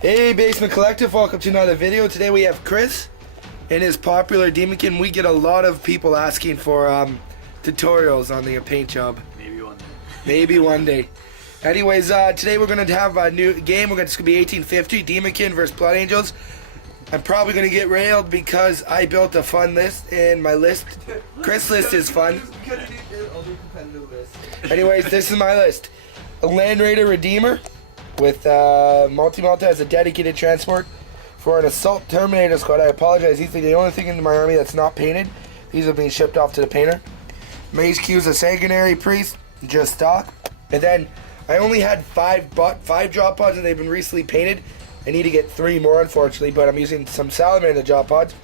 Hey Basement Collective, welcome to another video. Today we have Chris and his popular Daemonkin. We get a lot of people asking for tutorials on the paint job. Maybe one day. Maybe one day. Anyways, today we're going to have a new game. It's going to be 1850, Daemonkin versus Blood Angels. I'm probably going to get railed because I built a fun list, and my list, Chris' list is fun. Anyways, this is my list. A Land Raider Redeemer with multi-multi as a dedicated transport for an Assault Terminator squad. I apologize, these are the only thing in my army that's not painted. These are being shipped off to the painter. Maze Q's a Sanguinary Priest, just stock. And then I only had five drop pods and they've been recently painted. I need to get 3 more unfortunately, but I'm using some Salamander drop pods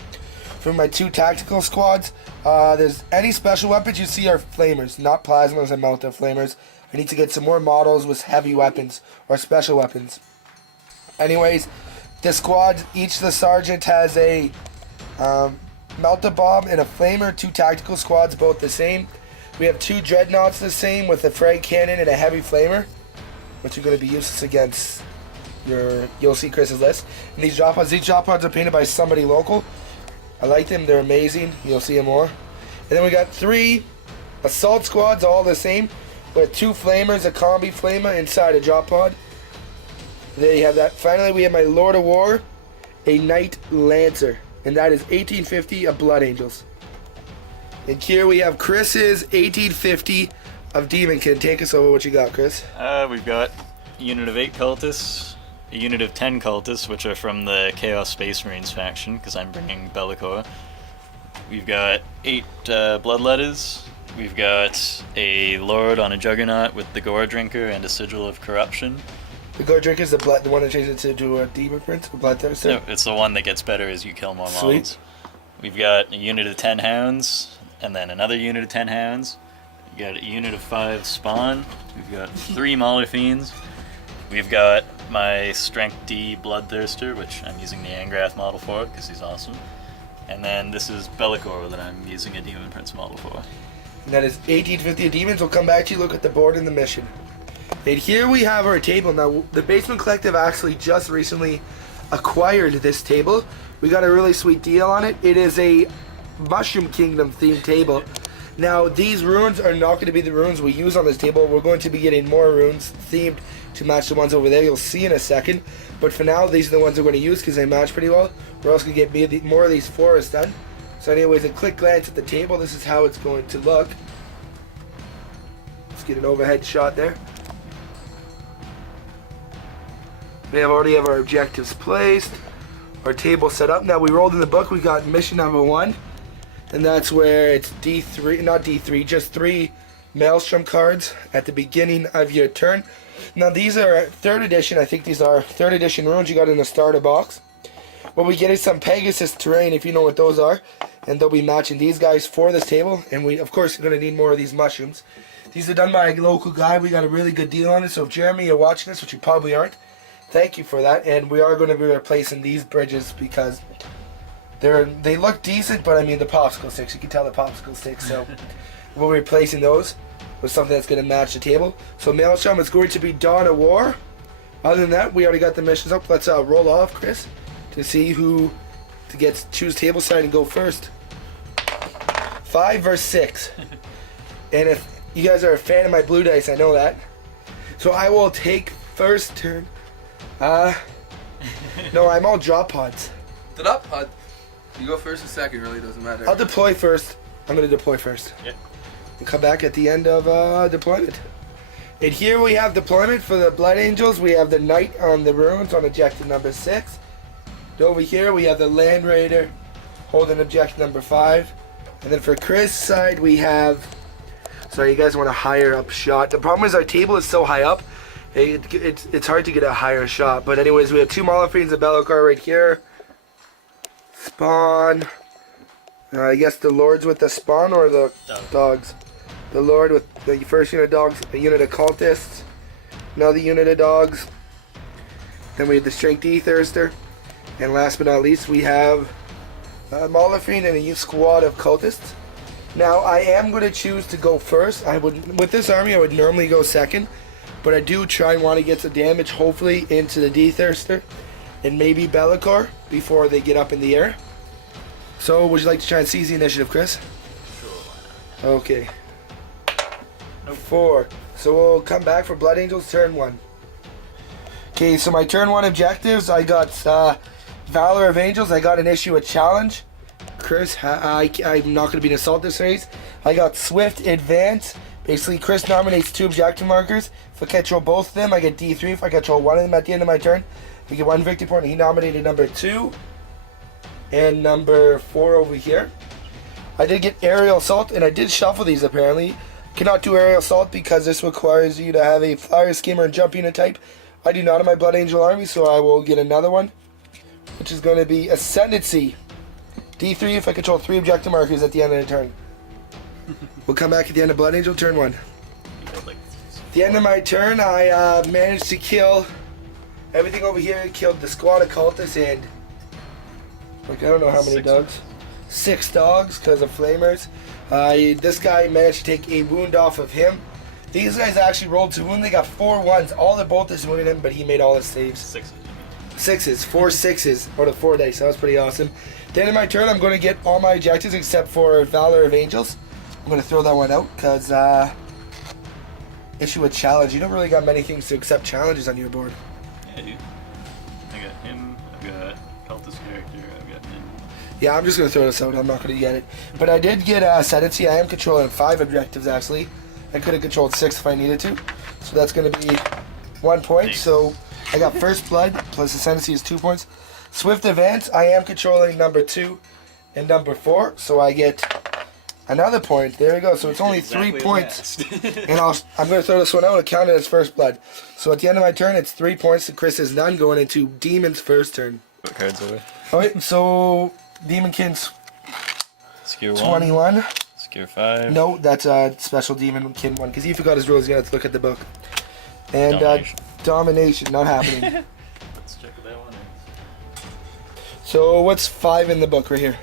for my 2 tactical squads. There's any special weapons you see are flamers, not plasmas and melta flamers. I need to get some more models with heavy weapons or special weapons. Anyways, the squad, each of the sergeant has a melta bomb and a flamer. 2 tactical squads, both the same. We have 2 dreadnoughts the same with a frag cannon and a heavy flamer, which are going to be useless against you'll see Chris's list. And these drop pods are painted by somebody local. I like them, they're amazing. You'll see them more. And then we got 3 assault squads, all the same, with 2 flamers, a combi flamer inside a drop pod. There you have that. Finally, we have my Lord of War, a Knight Lancer, and that is 1850 of Blood Angels. And here we have Chris's 1850 of Daemonkin. Take us over. What you got, Chris? We've got a unit of 8 cultists, a unit of 10 cultists, which are from the Chaos Space Marines faction, because I'm bringing Bellicor. We've got 8 Bloodletters. We've got a Lord on a Juggernaut with the Gore Drinker and a Sigil of Corruption. The Gore Drinker is the one that changes it to a Demon Prince, a Bloodthirster? No, it's the one that gets better as you kill more Sweet. models. We've got a unit of 10 Hounds, and then another unit of 10 Hounds. We've got a unit of 5 Spawn. We've got 3 Mauler Fiends. We've got my Strength D Bloodthirster, which I'm using the Angrath model for because he's awesome. And then this is Bellicor that I'm using a Demon Prince model for. And that is 1850 of Demons. We'll come back to you, look at the board and the mission. And here we have our table. Now, the Basement Collective actually just recently acquired this table. We got a really sweet deal on it. It is a Mushroom Kingdom themed table. Now, these runes are not going to be the runes we use on this table. We're going to be getting more runes themed to match the ones over there. You'll see in a second. But for now, these are the ones we're going to use because they match pretty well. We're also going to get more of these forests done. So anyways, a quick glance at the table. This is how it's going to look. Let's get an overhead shot there. We already have our objectives placed. Our table set up. Now we rolled in the book. We got mission number 1. And that's where it's D3, not D3, just 3 Maelstrom cards at the beginning of your turn. Now these are 3rd edition. I think these are 3rd edition runes you got in the starter box. What we get is some Pegasus terrain, if you know what those are. And they'll be matching these guys for this table. And we, of course, are going to need more of these mushrooms. These are done by a local guy. We got a really good deal on it. So if Jeremy, you're watching this, which you probably aren't, thank you for that. And we are going to be replacing these bridges because they look decent, but I mean the popsicle sticks. You can tell the popsicle sticks. So we'll be replacing those with something that's going to match the table. So Maelstrom is going to be Dawn of War. Other than that, we already got the missions up. Let's roll off, Chris, to see who to choose table side and go first. 5 versus 6. And if you guys are a fan of my blue dice, I know that. So I will take first turn. No, I'm all drop pods. Drop pod. You go first or second, really doesn't matter. I'll deploy first. I'm going to deploy first. Yep. And come back at the end of deployment. And here we have deployment for the Blood Angels. We have the Knight on the runes on objective number 6. And over here we have the Land Raider holding objective number 5. And then for Chris' side we have... Sorry, you guys want a higher up shot. The problem is our table is so high up, it's hard to get a higher shot. But anyways, we have 2 Mauler Fiends of Bellicor right here. Spawn. I guess the Lords with the Spawn or the dogs. The Lord with the first unit of dogs, a unit of cultists, another unit of dogs. Then we have the Strength D Thirster. And last but not least, we have a Mauler Fiend and a squad of cultists. Now, I am going to choose to go first. With this army, I would normally go second. But I do try and want to get some damage, hopefully, into the D Thirster. and maybe Be'lakor before they get up in the air. So would you like to try and seize the initiative, Chris? Sure. Okay. Nope. 4. So we'll come back for Blood Angels turn 1. Okay, so my turn 1 objectives, I got Valor of Angels. I got an issue a challenge. Chris, I'm not going to be an assault this race. I got Swift Advance. Basically, Chris nominates 2 objective markers. If I control both of them, I get D3. If I control one of them at the end of my turn, I get 1 victory point. He nominated number 2 and number 4 over here. I did get Aerial Assault, and I did shuffle these apparently. Cannot do Aerial Assault because this requires you to have a Flyer, Skimmer, and Jump Unit type. I do not have my Blood Angel army, so I will get another one, which is going to be Ascendancy. D3 if I control 3 objective markers at the end of the turn. We'll come back at the end of Blood Angel turn 1. At the end of my turn, I managed to kill everything over here. Killed the squad of cultists and like I don't know how many dogs. 6 dogs because of flamers. This guy managed to take a wound off of him. These guys actually rolled to wound. They got 4 ones. All the bolters wounded him, but he made all his saves. 6s, 4 6s out of 4 dice. That was pretty awesome. At the end of my turn, I'm going to get all my objectives except for Valor of Angels. I'm going to throw that one out because issue a challenge. You don't really got many things to accept challenges on your board. Yeah, I do. I got him. I've got cultist character. I've got him. Yeah, I'm just going to throw this out. I'm not going to get it. But I did get Ascendancy. I am controlling 5 objectives actually. I could have controlled 6 if I needed to. So that's going to be 1 point. Thanks. So I got First Blood plus Ascendancy is 2 points. Swift Advance, I am controlling number 2 and number 4. So I get another point. There we go. So it's only Exactly 3 points. and I'm going to throw this one out and count it as First Blood. So at the end of my turn, it's 3 points to Chris's none going into Demon's first turn. What cards are we? Alright, so Daemonkin's Skewer 1. 21. Skewer 5. No, that's a special Daemonkin one because he forgot his rules. You have to look at the book. And Domination, not happening. Let's check that one. So what's 5 in the book right here?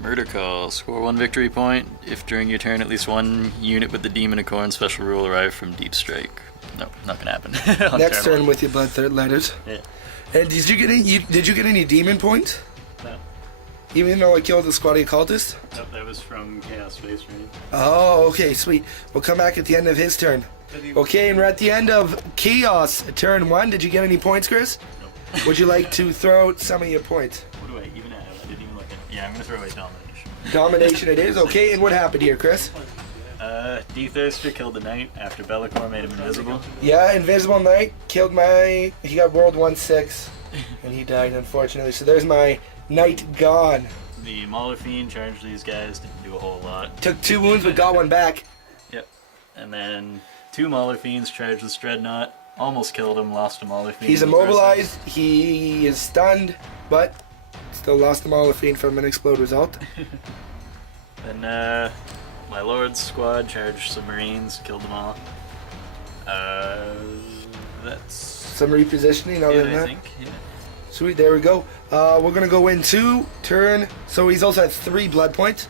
Murder Call. Score 1 victory point if during your turn at least 1 unit with the Demon of Khorne special rule arrive from Deep Strike. No, not gonna happen. On Next turn turn with your blood third letters. Yeah. And did you get any demon points? No. Even though I killed the squad of cultists? Nope, that was from Chaos Space Marine. Oh, okay, sweet. We'll come back at the end of his turn. Okay, and we're at the end of Chaos turn 1. Did you get any points, Chris? Nope. Would you like to throw out some of your points? What do I even have? I didn't even look at it. Yeah, I'm gonna throw away Domination. Domination it is. Okay, and what happened here, Chris? D-Thirster killed the Knight after Be'lakor made him invisible. Yeah, Invisible Knight killed he got World 1/6, and he died, unfortunately. So there's my Knight gone. The Mauler Fiend charged these guys, didn't do a whole lot. Took 2 wounds, but got 1 back. Yep. And then 2 Mauler Fiends charged this Dreadnought, almost killed him, lost a Mauler Fiend. He's immobilized, he is stunned, but still lost the Mauler Fiend from an explode result. Then my Lord's squad charged some Marines, killed them all. That's Some repositioning other it, than I that. think. Yeah. Sweet, there we go. We're going to go into turn. So he's also at 3 blood points.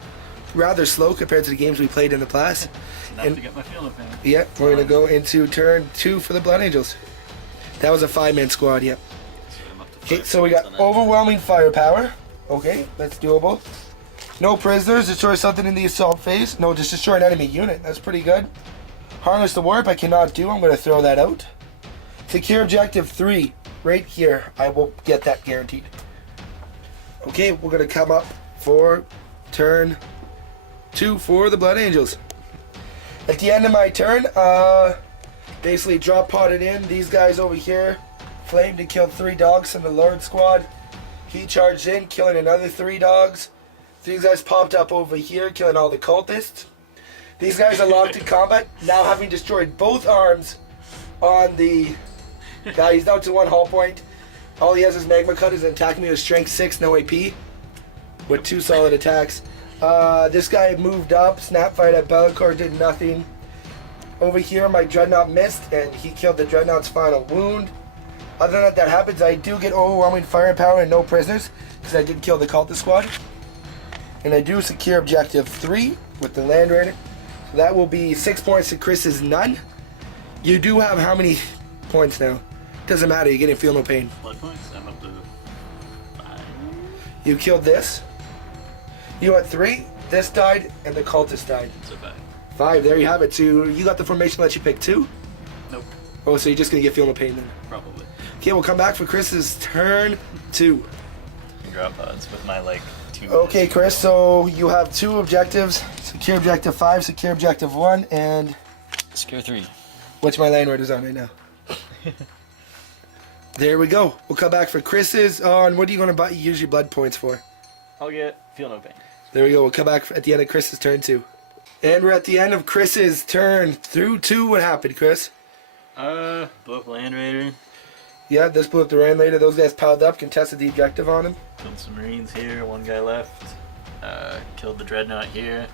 Rather slow compared to the games we played in the past. Enough And- to get my feel of him. Yeah, we're going to go into turn 2 for the Blood Angels. That was a 5-man squad, yep. So I'm up to Okay, 5 so we points got on that. overwhelming firepower. Okay, that's doable. No prisoners, destroy something in the assault phase. No, just destroy an enemy unit. That's pretty good. Harness the warp, I cannot do. I'm going to throw that out. Secure objective 3, right here. I will get that guaranteed. Okay, we're going to come up for turn 2 for the Blood Angels. At the end of my turn, basically drop potted in. These guys over here flamed and killed 3 dogs from the Lord squad. He charged in, killing another 3 dogs. These guys popped up over here, killing all the cultists. These guys are locked in combat, now having destroyed both arms on the guy. He's down to 1 hull point. All he has is magma cutters and attacking me with strength 6, no AP, with 2 solid attacks. This guy moved up, snapfired at Be'lakor, did nothing. Over here, my Dreadnought missed, and he killed the Dreadnought's final wound. Other than that happens, I do get overwhelming firepower and no prisoners, because I did kill the cultist squad. And I do secure objective 3 with the Land Raider. So that will be 6 points to Chris's none. You do have how many points now? Doesn't matter, you're getting feel no pain. Blood points? I'm up to You killed this. You had 3. This died, and the cultist died. So 5. 5. There you have it. So you got the formation that you picked 2. Nope. Oh, so you're just gonna get Feel No Pain then. Probably. Okay, we'll come back for Chris's turn 2. Drop pods with my like 2 Okay, minutes. Chris. So you have 2 objectives: secure objective 5, secure objective 1, and Secure 3. which my landlord is on right now. There we go. We'll come back for Chris's. Oh, and what are you gonna use your blood points for? I'll get Feel No Pain. There we go. We'll come back at the end of Chris's turn 2. And we're at the end of Chris's turn through 2. What happened, Chris? Blew up Land Raider. Yeah, this blew up the Rand later. Those guys piled up, contested the objective on him. Killed some Marines here, 1 guy left. Killed the Dreadnought here.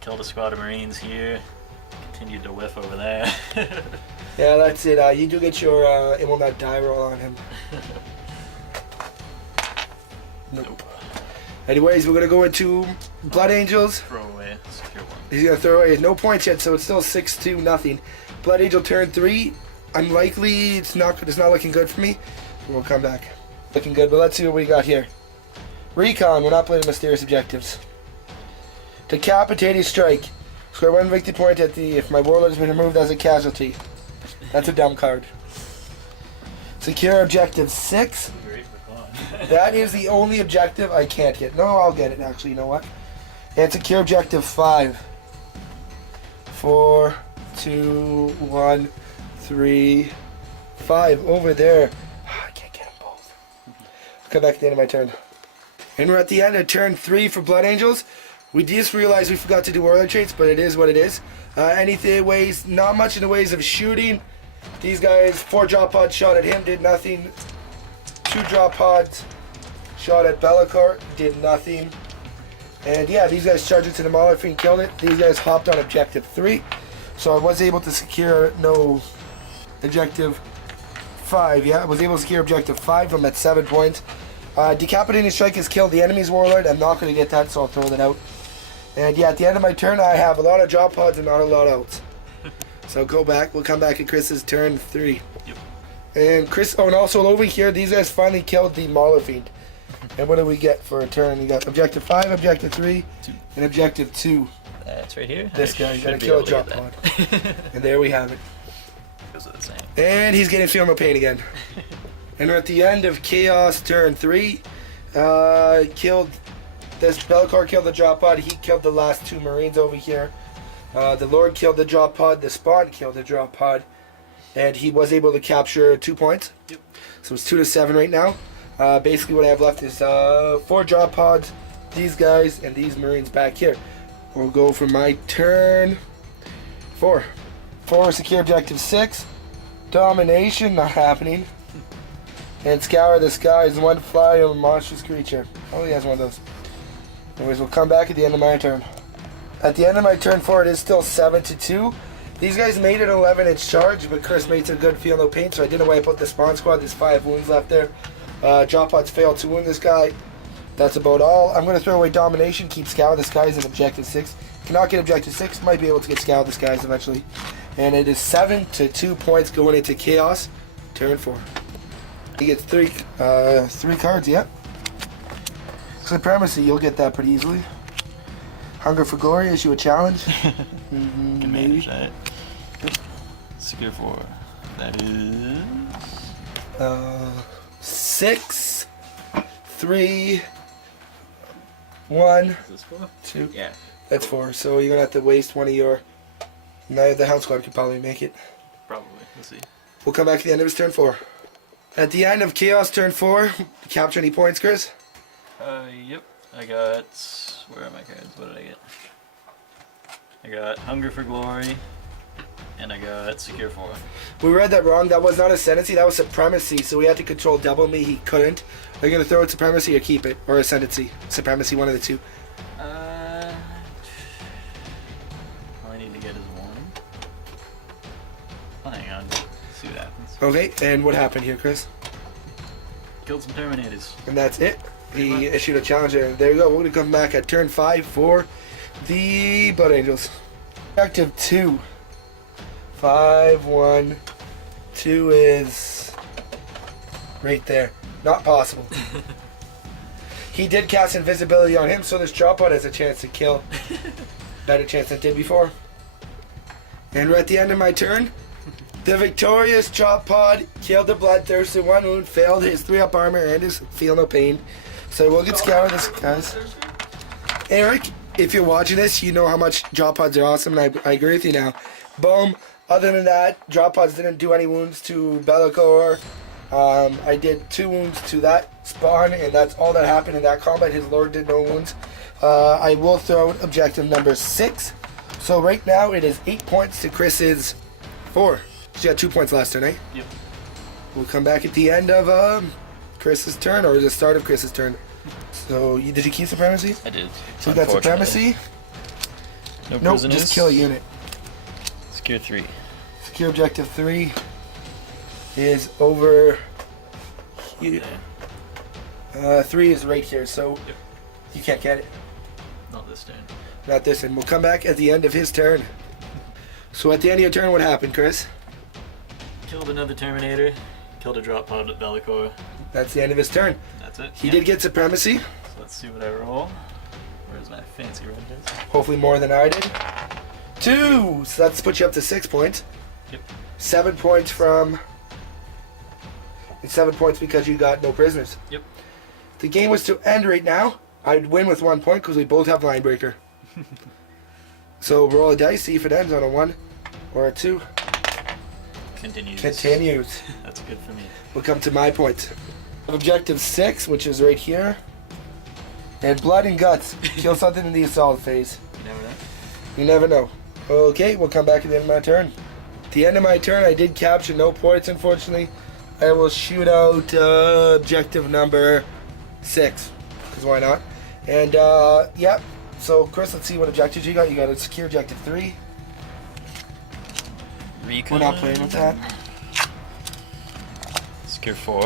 Killed a squad of Marines here. Continued to whiff over there. Yeah, that's it. You do get your it will not die roll on him. Nope. Anyways, we're going to go into Blood Angels. Throw away. Secure 1. He's going to throw away. No points yet, so it's still 6-2 nothing. Blood Angel turn 3. Unlikely. It's not looking good for me. We'll come back. Looking good, but let's see what we got here. Recon. We're not playing mysterious objectives. Decapitating Strike. Score 1 victory point at the if my warlord has been removed as a casualty. That's a dumb card. Secure objective 6. Great for fun. That is the only objective I can't get. No, I'll get it actually. You know what? And secure objective 5. 4, 2, 1, 3, 5 over there. I can't get them both. I'll come back at the end of my turn. And we're at the end of turn 3 for Blood Angels. We just realized we forgot to do warlord traits, but it is what it is. Anything ways, not much in the ways of shooting. These guys, 4 drop pods shot at him, did nothing. 2 drop pods shot at Bellacar, did nothing. And yeah, these guys charged into the Mauler Fiend, killed it. These guys hopped on objective 3. So I was able to secure objective 5. Yeah, I was able to secure objective 5. I'm at 7 points. Decapitating Strike has killed the enemy's warlord. I'm not going to get that, so I'll throw that out. And yeah, at the end of my turn, I have a lot of drop pods and not a lot of outs. So go back. We'll come back at Chris's turn 3. Yep. And Chris, oh, and also over here, these guys finally killed the Mauler Fiend. And what do we get for a turn? We got objective 5, objective 3, 2. and objective 2. That's right here. This guy should got to be kill a able to drop get pod. that. And there we have it. Goes with the same. And he's getting Feel No Pain again. And we're at the end of Chaos turn 3. Killed this Bellacar, killed the drop pod. He killed the last 2 Marines over here. The Lord killed the drop pod. The Spawn killed the drop pod. And he was able to capture 2 points. Yep. So it's 2-7 right now. Basically what I have left is 4 drop pods, these guys, and these Marines back here. We'll go for my turn 4. 4, secure objective 6. Domination, not happening. And Scour the Skies, 1 fly of a monstrous creature. Oh, he has one of those. Anyways, we'll come back at the end of my turn. At the end of my turn 4, it is still 7-2. These guys made an 11-inch charge, but Chris made some good Feel No Pain, so I didn't wipe out the spawn squad. There's 5 wounds left there. Drop pods failed to wound this guy. That's about all. I'm going to throw away Domination, keep Scour the Skies in objective 6. Cannot get objective 6, might be able to get Scour the Skies eventually. And it is 7-2 points going into Chaos, turn 4. He gets 3 cards, yep. Supremacy, you'll get that pretty easily. Hunger for Glory, issue a challenge. Can manage that. Secure 4. That is 6, 3, 1, Is this 4? 2. Yeah. That's 4. So you're gonna have to waste one of your. Now the Hound Squad could probably make it. Probably. We'll see. We'll come back at the end of his turn 4. At the end of Chaos turn 4, capture any points, Chris? Yep. I got. Where are my cards? What did I get? I got Hunger for Glory, and I got Secure 4. We read that wrong. That was not Ascendancy, that was Supremacy. So we had to control double me. He couldn't. Are you gonna throw it Supremacy or keep it? Or Ascendancy? Supremacy, one of the 2. All I need to get is 1. Oh, hang on. See what happens. Okay, and what happened here, Chris? Killed some Terminators. And that's it. He issued a challenge, and there you go. We're going to come back at turn 5 for the Blood Angels. Objective 2. 5, 1, 2 is right there. Not possible. He did cast invisibility on him, so this drop pod has a chance to kill. Better chance than it did before. And we're at the end of my turn. The victorious drop pod killed the bloodthirster, 1 wound, failed his 3-up armor, and his feel no pain. So we'll get scoured this, guys. Eric, if you're watching this, you know how much drop pods are awesome, and I agree with you now. Boom. Other than that, drop pods didn't do any wounds to Be'lakor. I did 2 wounds to that spawn, and that's all that happened in that combat. His lord did no wounds. I will throw out objective number 6. So right now it is 8 points to Chris's 4. She got 2 points last turn, eh? Yep. We'll come back at the end of Chris's turn, or the start of Chris's turn. So, did you keep supremacy? I did. So we got supremacy. No Nope, prisoners. just kill a unit. Secure 3. Secure objective 3 is over here. 3 is right here, so Yep. you can't get it. Not this turn. Not this, and we'll come back at the end of his turn. So at the end of your turn, what happened, Chris? Killed another Terminator. Killed a drop pod at Be'lakor. That's the end of his turn. That's it. He did get supremacy. So let's see what I roll. Where's my fancy red dice? Hopefully more than I did. 2! So that's put you up to 6 points. Yep. 7 points from... It's 7 points because you got no prisoners. Yep. If the game was to end right now, I'd win with 1 point because we both have line breaker. So roll a dice, see if it ends on a 1 or a 2. Continues. Continues. That's good for me. We'll come to my point. Objective 6, which is right here. And blood and guts. Kill something in the assault phase. You never know. You never know. Okay, we'll come back at the end of my turn. At the end of my turn, I did capture no points, unfortunately. I will shoot out objective number 6. Because why not? And, yep. So, Chris, let's see what objectives you got. You got a secure objective 3. Recon. We're not playing with that. Secure 4.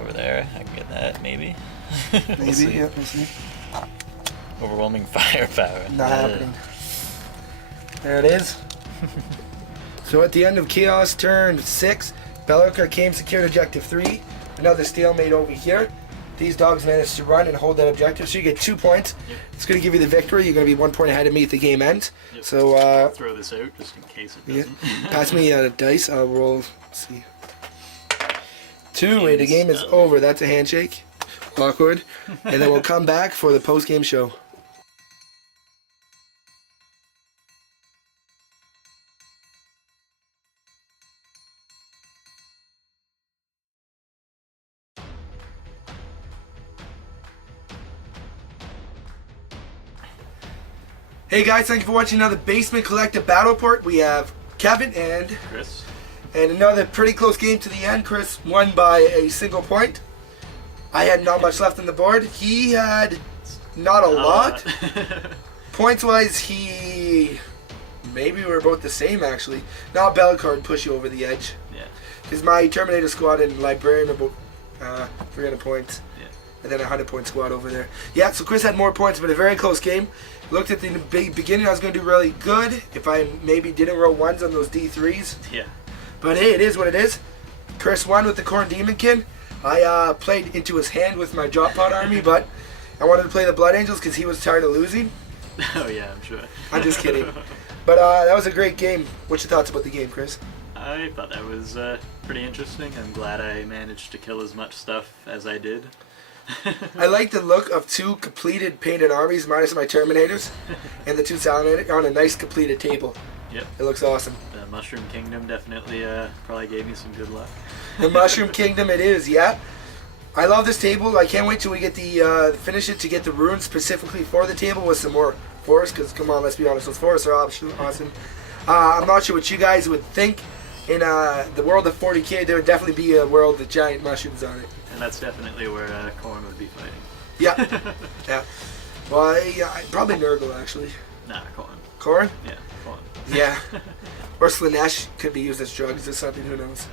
Over there. I can get that, maybe. Maybe, We'll see. yep, we'll see. Overwhelming firepower. Not happening. There it is. So at the end of Chaos turn 6, Be'lakor came, secured objective 3. Another stalemate over here. These dogs managed to run and hold that objective, so you get 2 points. Yep. It's going to give you the victory. You're going to be 1 point ahead of me at the game ends. Yep. So, I'll throw this out just in case it yeah, doesn't. pass me a dice. I'll roll. Let's see. 2. The game is over. That's a handshake. Awkward. And then we'll come back for the post-game show. Hey guys, thank you for watching another Basement Collective Battle Report. We have Kevin and Chris. another pretty close game to the end. Chris won by a single point. I had not much left on the board. He had not a lot. Points-wise, maybe we were both the same actually. Now Be'lakor would push you over the edge. Yeah. Because my Terminator squad and Librarian are both 300 points. Yeah. And then a 100-point squad over there. Yeah, so Chris had more points, but a very close game. Looked at the beginning, I was going to do really good if I maybe didn't roll 1s on those D3s. Yeah. But hey, it is what it is. Chris won with the Khorne Daemonkin. I played into his hand with my drop pod army, but I wanted to play the Blood Angels because he was tired of losing. Oh yeah, I'm sure. I'm just kidding. But that was a great game. What's your thoughts about the game, Chris? I thought that was pretty interesting. I'm glad I managed to kill as much stuff as I did. I like the look of 2 completed painted armies minus my Terminators and the 2 Salamanders on a nice completed table. Yep. It looks awesome. The Mushroom Kingdom definitely probably gave me some good luck. The Mushroom Kingdom it is, yeah. I love this table. I can't wait till we get the finish it to get the runes specifically for the table with some more forests, because come on, let's be honest, those forests are awesome. I'm not sure what you guys would think. In the world of 40k, there would definitely be a world with giant mushrooms on it. And that's definitely where Khorne would be fighting. Yeah. Yeah. Well, I probably Nurgle, actually. Nah, Khorne. Khorne? Yeah, Khorne. Yeah. Or Slanesh could be used as drugs or something, who knows.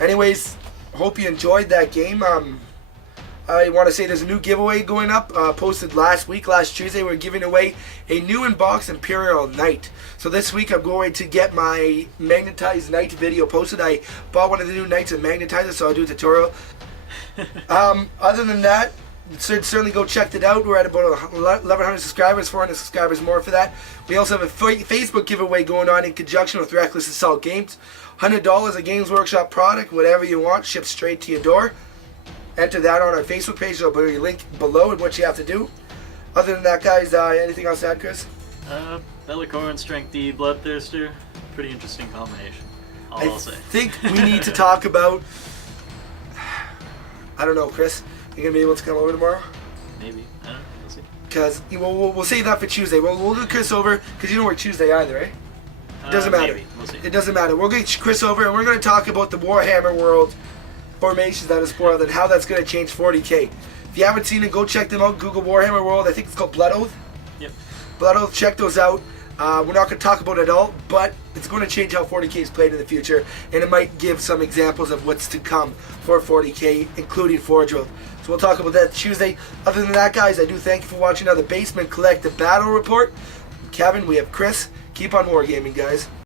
Anyways, hope you enjoyed that game. I want to say there's a new giveaway going up, posted last Tuesday. We're giving away a new in-box Imperial Knight. So this week I'm going to get my Magnetized Knight video posted. I bought one of the new Knights and Magnetizer, so I'll do a tutorial. Other than that, certainly go check it out. We're at about 1,100 subscribers, 400 subscribers more for that. We also have a Facebook giveaway going on in conjunction with Reckless Assault Games. $100 a Games Workshop product, whatever you want, shipped straight to your door. Enter that on our Facebook page. There'll be a link below and what you have to do. Other than that, guys, anything else to add, Chris? Bellicorn, Strength D, Bloodthirster. Pretty interesting combination. I'll say. I think we need to talk about... I don't know, Chris. You going to be able to come over tomorrow? Maybe. I don't know. We'll see. Because we'll save that for Tuesday. We'll get Chris over, because you don't work Tuesday either, right? It doesn't matter. Maybe. We'll see. It doesn't matter. We'll get Chris over, and we're going to talk about the Warhammer world formations that is spoiled and how that's going to change 40k. If you haven't seen it, go check them out. Google Warhammer World. I think it's called Blood Oath. Yep. Blood Oath. Check those out. We're not going to talk about it all, but it's going to change how 40k is played in the future, and it might give some examples of what's to come for 40k, including Forge World. So we'll talk about that Tuesday. Other than that, guys, I do thank you for watching another Basement Collective Battle Report. Kevin, we have Chris. Keep on wargaming, guys.